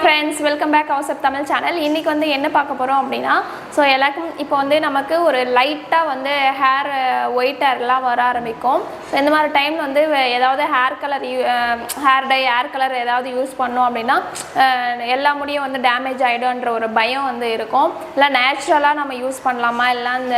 Friends welcome back அவசப் Tamil channel இன்றைக்கி வந்து என்ன பார்க்க போகிறோம் அப்படின்னா ஸோ எல்லாருக்கும் இப்போ வந்து நமக்கு ஒரு லைட்டாக வந்து ஹேர் ஒயிட் ஹேர்லாம் வர ஆரம்பிக்கும். ஸோ இந்த மாதிரி டைம் வந்து ஏதாவது hair colour hair dye hair colour ஏதாவது யூஸ் பண்ணோம் அப்படின்னா எல்லா முடியும் வந்து டேமேஜ் ஆகிடும்ன்ற ஒரு பயம் வந்து இருக்கும். இல்லை நேச்சுரலாக நம்ம யூஸ் பண்ணலாமா? இல்லை அந்த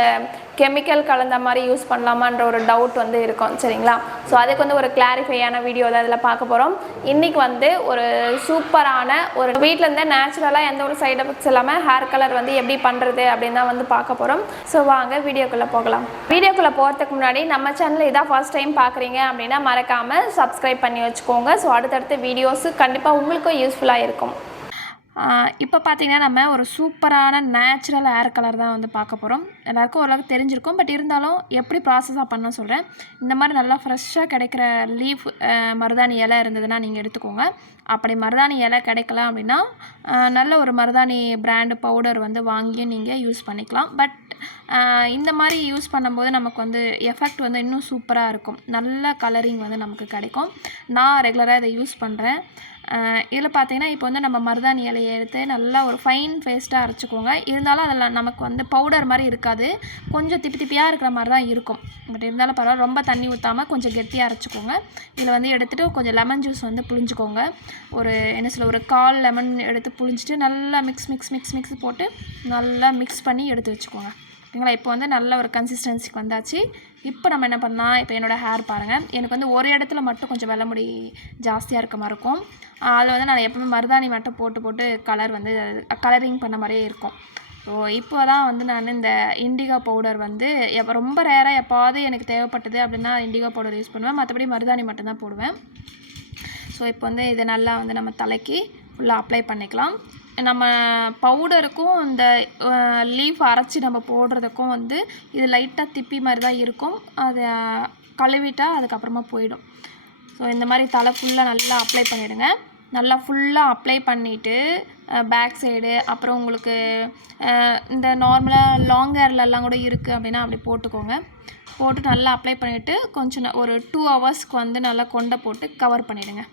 கெமிக்கல் கலந்த மாதிரி யூஸ் பண்ணலாமான்ற ஒரு டவுட் வந்து இருக்கும் சரிங்களா? ஸோ அதுக்கு வந்து ஒரு கிளாரிஃபையான வீடியோ தான் இதில் பார்க்க போகிறோம் இன்றைக்கி வந்து ஒரு சூப்பரான ஒரு வீட்டிலேருந்தே நேச்சுரலாக எந்த ஒரு சைட் எஃபெக்ட்ஸ் இல்லாமல் ஹேர் கலர் வந்து எப்படி பண்ணுறது அப்படின்னு தான் வந்து பார்க்க போகிறோம் ஸோ வாங்க வீடியோக்குள்ளே போகலாம். வீடியோக்குள்ளே போகிறதுக்கு முன்னாடி நம்ம சேனல் இதான் ஃபர்ஸ்ட் டைம் பார்க்குறீங்க அப்படின்னா மறக்காமல் சப்ஸ்கிரைப் பண்ணி வச்சுக்கோங்க. ஸோ அடுத்தடுத்த வீடியோஸு கண்டிப்பாக உங்களுக்கும் யூஸ்ஃபுல்லாக இருக்கும். இப்போ பார்த்தீங்கன்னா நம்ம ஒரு சூப்பரான நேச்சுரல் ஹேர் கலர் தான் வந்து பார்க்க போகிறோம் எல்லாருக்கும் ஓரளவுக்கு தெரிஞ்சிருக்கும். பட் இருந்தாலும் எப்படி ப்ராசஸாக பண்ண சொல்கிறேன் இந்த மாதிரி நல்லா ஃப்ரெஷ்ஷாக கிடைக்கிற லீஃப் மருதாணி இலை இருந்ததுன்னா நீங்கள் எடுத்துக்கோங்க. அப்படி மருதாணி இலை கிடைக்கல அப்படின்னா நல்ல ஒரு மருதாணி பிராண்டு பவுடர் வந்து வாங்கி நீங்கள் யூஸ் பண்ணிக்கலாம். பட் இந்த மாதிரி யூஸ் பண்ணும்போது நமக்கு வந்து எஃபெக்ட் வந்து இன்னும் சூப்பராக இருக்கும். நல்ல கலரிங் வந்து நமக்கு கிடைக்கும். நான் ரெகுலராக இதை யூஸ் பண்ணுறேன் இதில் பார்த்தீங்கன்னா இப்போ வந்து நம்ம மருதாணி இலையை எடுத்து நல்லா ஒரு ஃபைன் பேஸ்ட்டாக அரைச்சிக்கோங்க. இருந்தாலும் அதில் நமக்கு வந்து பவுடர் மாதிரி இருக்காது. கொஞ்சம் திப்பி திப்பியாக இருக்கிற மாதிரி தான் இருக்கும். பட் இருந்தாலும் பரவாயில்ல ரொம்ப தண்ணி ஊற்றாமல் கொஞ்சம் கெட்டியாக அரைச்சிக்கோங்க. இதில் வந்து எடுத்துகிட்டு கொஞ்சம் லெமன் ஜூஸ் வந்து புழிஞ்சிக்கோங்க. ஒரு என்ன சொல்ல ஒரு கால் லெமன் எடுத்து புழிஞ்சிட்டு நல்லா மிக்ஸ் மிக்ஸ் மிக்ஸ் மிக்ஸ் போட்டு நல்லா மிக்ஸ் பண்ணி எடுத்து வச்சுக்கோங்க. ஓகேங்களா இப்போ வந்து நல்ல ஒரு கன்சிஸ்டன்சிக்கு வந்தாச்சு. இப்போ நம்ம என்ன பண்ணலாம்? இப்போ என்னோடய ஹேர் பாருங்கள் எனக்கு வந்து ஒரு இடத்துல மட்டும் கொஞ்சம் வெள்ளை முடி ஜாஸ்தியாக இருக்க மாதிரி இருக்கும். அதில் வந்து நான் எப்பவுமே மருதாணி மட்டும் போட்டு போட்டு கலர் வந்து கலரிங் பண்ண மாதிரியே இருக்கும். ஸோ இப்போ தான் வந்து நான் இந்த இண்டிகா பவுடர் வந்து எப்போ ரொம்ப ரேராக எப்பாவது எனக்கு தேவைப்பட்டது அப்படின்னா இண்டிகா பவுடர் யூஸ் பண்ணுவேன். மற்றபடி மருதாணி மட்டும்தான் போடுவேன். ஸோ இப்போ வந்து இதை நல்லா வந்து நம்ம தலைக்கு ஃபுல்லாக அப்ளை பண்ணிக்கலாம். நம்ம பவுடருக்கும் இந்த லீஃப் அரைச்சி நம்ம போடுறதுக்கும் வந்து இது லைட்டாக திப்பி மாதிரி தான் இருக்கும். அதை கழுவிட்டா அதுக்கப்புறமா போயிடும். ஸோ இந்த மாதிரி தலை ஃபுல்லாக நல்லா அப்ளை பண்ணிவிடுங்க நல்லா ஃபுல்லாக அப்ளை பண்ணிவிட்டு பேக் சைடு அப்புறம் உங்களுக்கு இந்த நார்மலாக லாங் ஹேர்லலாம் கூட இருக்குது அப்படின்னா அப்படி போட்டுக்கோங்க. போட்டு நல்லா அப்ளை பண்ணிவிட்டு கொஞ்சம் ஒரு டூ ஹவர்ஸ்க்கு வந்து நல்லா கொண்டை போட்டு கவர் பண்ணிவிடுங்க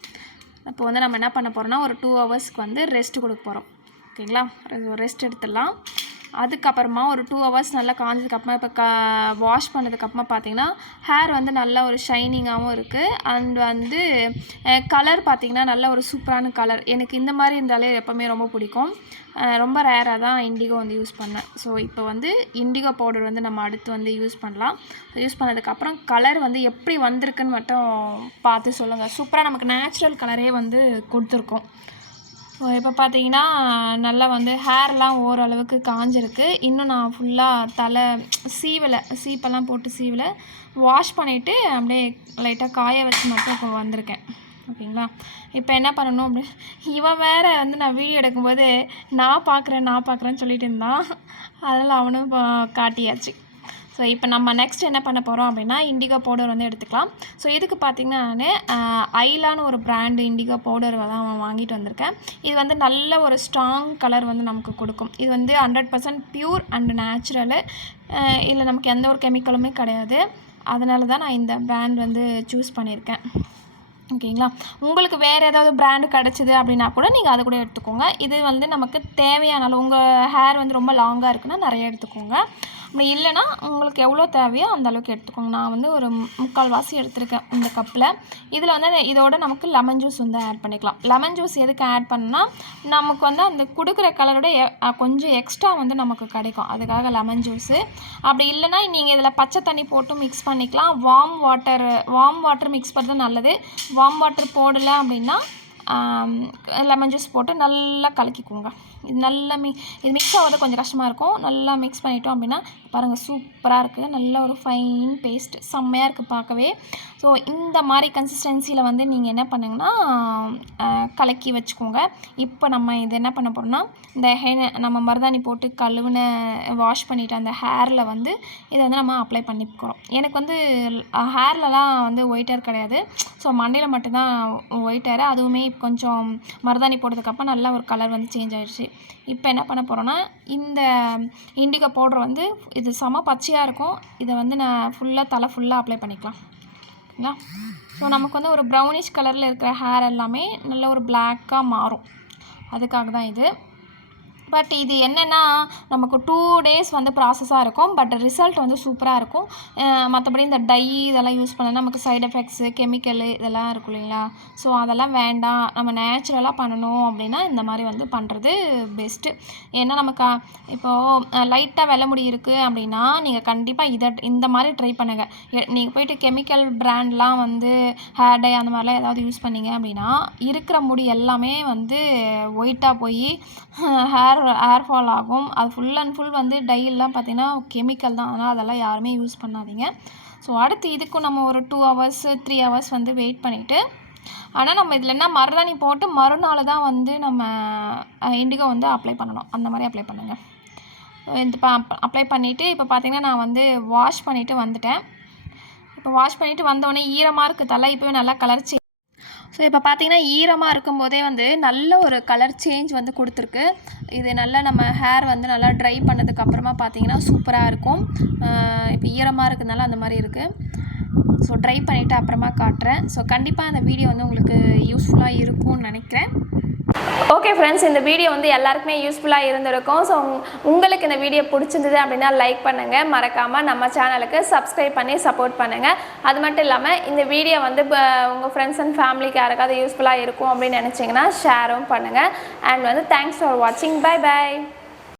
இப்போ வந்து நம்ம என்ன பண்ண போகிறோம்னா ஒரு டூ ஹவர்ஸ்க்கு வந்து ரெஸ்ட் கொடுக்க போகிறோம் ஓகேங்களா? ரெஸ்ட் எடுத்துடலாம். அதுக்கப்புறமா ஒரு டூ ஹவர்ஸ் நல்லா காஞ்சதுக்கப்புறமா இப்போ க வாஷ் பண்ணதுக்கப்புறமா பார்த்தீங்கன்னா ஹேர் வந்து நல்ல ஒரு ஷைனிங்காகவும் இருக்குது அண்ட் வந்து கலர் பார்த்தீங்கன்னா நல்ல ஒரு சூப்பரான கலர் எனக்கு இந்த மாதிரி இருந்தாலே எப்போவுமே ரொம்ப பிடிக்கும். ரொம்ப ரேராக தான் இண்டிகோ வந்து யூஸ் பண்ணேன். ஸோ இப்போ வந்து இண்டிகோ பவுடர் வந்து நம்ம அடுத்து வந்து யூஸ் பண்ணலாம். யூஸ் பண்ணதுக்கப்புறம் கலர் வந்து எப்படி வந்திருக்குன்னு மட்டும் பார்த்து சொல்லுங்கள் சூப்பராக நமக்கு நேச்சுரல் கலரே வந்து கொடுத்துருக்கோம். இப்போ பார்த்தீங்கன்னா நல்லா வந்து ஹேர்லாம் ஓரளவுக்கு காஞ்சிருக்கு. இன்னும் நான் ஃபுல்லாக தலை சீவலை சீப்பெல்லாம் போட்டு சீவலை வாஷ் பண்ணிவிட்டு அப்படியே லைட்டாக காய வச்சு மட்டும் இப்போ வந்திருக்கேன். ஓகேங்களா? இப்போ என்ன பண்ணணும் அப்படி இவன் வேறு வந்து நான் வீடியோ எடுக்கும்போது நான் பார்க்குறேன் நான் பார்க்குறேன்னு சொல்லிட்டு இருந்தான். அதனால் அவனும் இப்போ காட்டியாச்சு. ஸோ இப்போ நம்ம நெக்ஸ்ட் என்ன பண்ண போகிறோம் அப்படின்னா இண்டிகோ பவுடர் வந்து எடுத்துக்கலாம். ஸோ இதுக்கு பார்த்தீங்கன்னா நான் ஐலான்னு ஒரு பிராண்டு இண்டிகோ பவுடர் தான் அவன் வாங்கிட்டு வந்திருக்கேன். இது வந்து நல்ல ஒரு ஸ்ட்ராங் கலர் வந்து நமக்கு கொடுக்கும். இது வந்து hundred percent pure and natural இதில் நமக்கு எந்த ஒரு கெமிக்கலுமே கிடையாது. அதனால தான் நான் இந்த பிராண்ட் வந்து சூஸ் பண்ணியிருக்கேன். ஓகேங்களா உங்களுக்கு வேறு ஏதாவது பிராண்டு கிடச்சிது அப்படின்னா கூட நீங்கள் அதை கூட எடுத்துக்கோங்க. இது வந்து நமக்கு தேவையான அளவு உங்கள் ஹேர் வந்து ரொம்ப லாங்காக இருக்குன்னா நிறைய எடுத்துக்கோங்க. அப்படி இல்லைன்னா உங்களுக்கு எவ்வளோ தேவையோ அந்த அளவுக்கு எடுத்துக்கோங்க. நான் வந்து ஒரு முக்கால் வாசி எடுத்திருக்கேன் இந்த கப்பில். இதில் வந்து இதோட நமக்கு லெமன் ஜூஸ் வந்து ஆட் பண்ணிக்கலாம். லெமன் ஜூஸ் எதுக்கு ஆட் பண்ணால் நமக்கு வந்து அந்த கொடுக்குற கலரோட கொஞ்சம் எக்ஸ்ட்ரா வந்து நமக்கு கிடைக்கும். அதுக்காக லெமன் ஜூஸு அப்படி இல்லைன்னா நீங்கள் இதில் பச்சை தண்ணி போட்டு மிக்ஸ் பண்ணிக்கலாம். Warm water warm water mix பண்ணுறது நல்லது. வார்ம் வாட்டர் போடலை அப்படின்னா லெமன் ஜூஸ் போட்டு நல்லா கலக்கிக்கோங்க. இது நல்லா மி இது மிக்ஸ் ஆகிறது கொஞ்சம் கஷ்டமாக இருக்கும். நல்லா மிக்ஸ் பண்ணிட்டோம் அப்படின்னா பாருங்கள் சூப்பராக இருக்குது நல்ல ஒரு ஃபைன் பேஸ்ட் செம்மையாக இருக்குது பார்க்கவே. ஸோ இந்த மாதிரி கன்சிஸ்டன்சியில் வந்து நீங்கள் என்ன பண்ணுங்கன்னா கலக்கி வச்சுக்கோங்க. இப்போ நம்ம இது என்ன பண்ண போகிறோம்னா இந்த ஹே நம்ம மருதாணி போட்டு கழுவுன வாஷ் பண்ணிவிட்டு அந்த ஹேரில் வந்து இதை வந்து நம்ம அப்ளை பண்ணிக்கிறோம். எனக்கு வந்து ஹேர்லலாம் வந்து ஒயிட்டர் கிடையாது. ஸோ மண்டையில் மட்டும்தான் ஒயிட் ஹேர் அதுவுமே கொஞ்சம் மருதாணி போட்டதுக்கப்புறம் நல்லா ஒரு கலர் வந்து சேஞ்ச் ஆகிடுச்சு இப்போ என்ன பண்ண போகிறோன்னா இந்த இண்டிகா பவுடர் வந்து இது செம பச்சையாக இருக்கும். இதை வந்து நான் ஃபுல்லாக தலை ஃபுல்லாக அப்ளை பண்ணிக்கலாம். ஓகேங்களா ஸோ நமக்கு வந்து ஒரு ப்ரௌனிஷ் கலரில் இருக்கிற ஹேர் எல்லாமே நல்ல ஒரு பிளாக்காக மாறும். அதுக்காக தான் இது. பட் இது என்னென்னா நமக்கு டூ டேஸ் வந்து ப்ராசஸாக இருக்கும். பட் ரிசல்ட் வந்து சூப்பராக இருக்கும். மற்றபடி இந்த டை இதெல்லாம் யூஸ் பண்ண நமக்கு சைடு எஃபெக்ட்ஸு கெமிக்கலு இதெல்லாம் இருக்கும் இல்லைங்களா? ஸோ அதெல்லாம் வேண்டாம். நம்ம நேச்சுரலாக பண்ணணும் அப்படின்னா இந்த மாதிரி வந்து பண்ணுறது பெஸ்ட்டு ஏன்னா நமக்கு இப்போது லைட்டாக வெள்ளை முடி இருக்குது அப்படின்னா நீங்கள் கண்டிப்பாக இதை இந்த மாதிரி ட்ரை பண்ணுங்கள் நீங்கள் போயிட்டு கெமிக்கல் பிராண்ட்லாம் வந்து ஹேர் டை அந்த மாதிரிலாம் ஏதாவது யூஸ் பண்ணீங்க அப்படின்னா இருக்கிற முடி எல்லாமே வந்து ஒயிட்டாக போய் ஹேர் ஹேர் ஃபால் ஆகும். அது ஃபுல் அண்ட் ஃபுல் வந்து டையெல்லாம் பார்த்திங்கன்னா கெமிக்கல் தான். அதனால் அதெல்லாம் யாருமே யூஸ் பண்ணாதீங்க. ஸோ அடுத்து இதுக்கும் நம்ம ஒரு டூ ஹவர்ஸ் த்ரீ ஹவர்ஸ் வந்து வெயிட் பண்ணிவிட்டு ஆனால் நம்ம இதில் என்ன மருதாணி போட்டு மறுநாள் தான் வந்து நம்ம இண்டிகோ வந்து அப்ளை பண்ணணும். அந்த மாதிரி அப்ளை பண்ணுங்கள் இந்த அப்ளை பண்ணிவிட்டு இப்போ பார்த்தீங்கன்னா நான் வந்து வாஷ் பண்ணிவிட்டு வந்துட்டேன். இப்போ வாஷ் பண்ணிவிட்டு வந்தோடனே ஈரமாக இருக்குது தலை. இப்போவே நல்லா கலர் சேஞ்ச் ஸோ இப்போ பார்த்திங்கன்னா ஈரமாக இருக்கும்போதே வந்து நல்ல ஒரு கலர் சேஞ்ச் வந்து கொடுத்துருக்கு. இது நல்லா நம்ம ஹேர் வந்து நல்லா ட்ரை பண்ணதுக்கப்புறமா பார்த்தீங்கன்னா சூப்பராக இருக்கும். இப்போ ஈரமாக இருக்கிறதுனால அந்த மாதிரி இருக்குது ஸோ ட்ரை பண்ணிவிட்டு அப்புறமா காட்டுறேன். ஸோ கண்டிப்பாக அந்த வீடியோ வந்து உங்களுக்கு யூஸ்ஃபுல்லாக இருக்கும்னு நினைக்கிறேன். ஓகே ஃப்ரெண்ட்ஸ் இந்த வீடியோ வந்து எல்லாருக்குமே யூஸ்ஃபுல்லாக இருந்திருக்கும். ஸோ உங்களுக்கு இந்த வீடியோ பிடிச்சிருந்தது அப்படின்னா லைக் பண்ணுங்கள் மறக்காமல் நம்ம சேனலுக்கு சப்ஸ்கிரைப் பண்ணி சப்போர்ட் பண்ணுங்கள் அது மட்டும் இல்லாமல் இந்த வீடியோ வந்து உங்கள் ஃப்ரெண்ட்ஸ் அண்ட் ஃபேமிலிக்கு யாருக்காவது யூஸ்ஃபுல்லாக இருக்கும் அப்படின்னு நினச்சிங்கன்னா ஷேரும் பண்ணுங்கள் அண்ட் வந்து தேங்க்ஸ் ஃபார் வாட்சிங் பை பை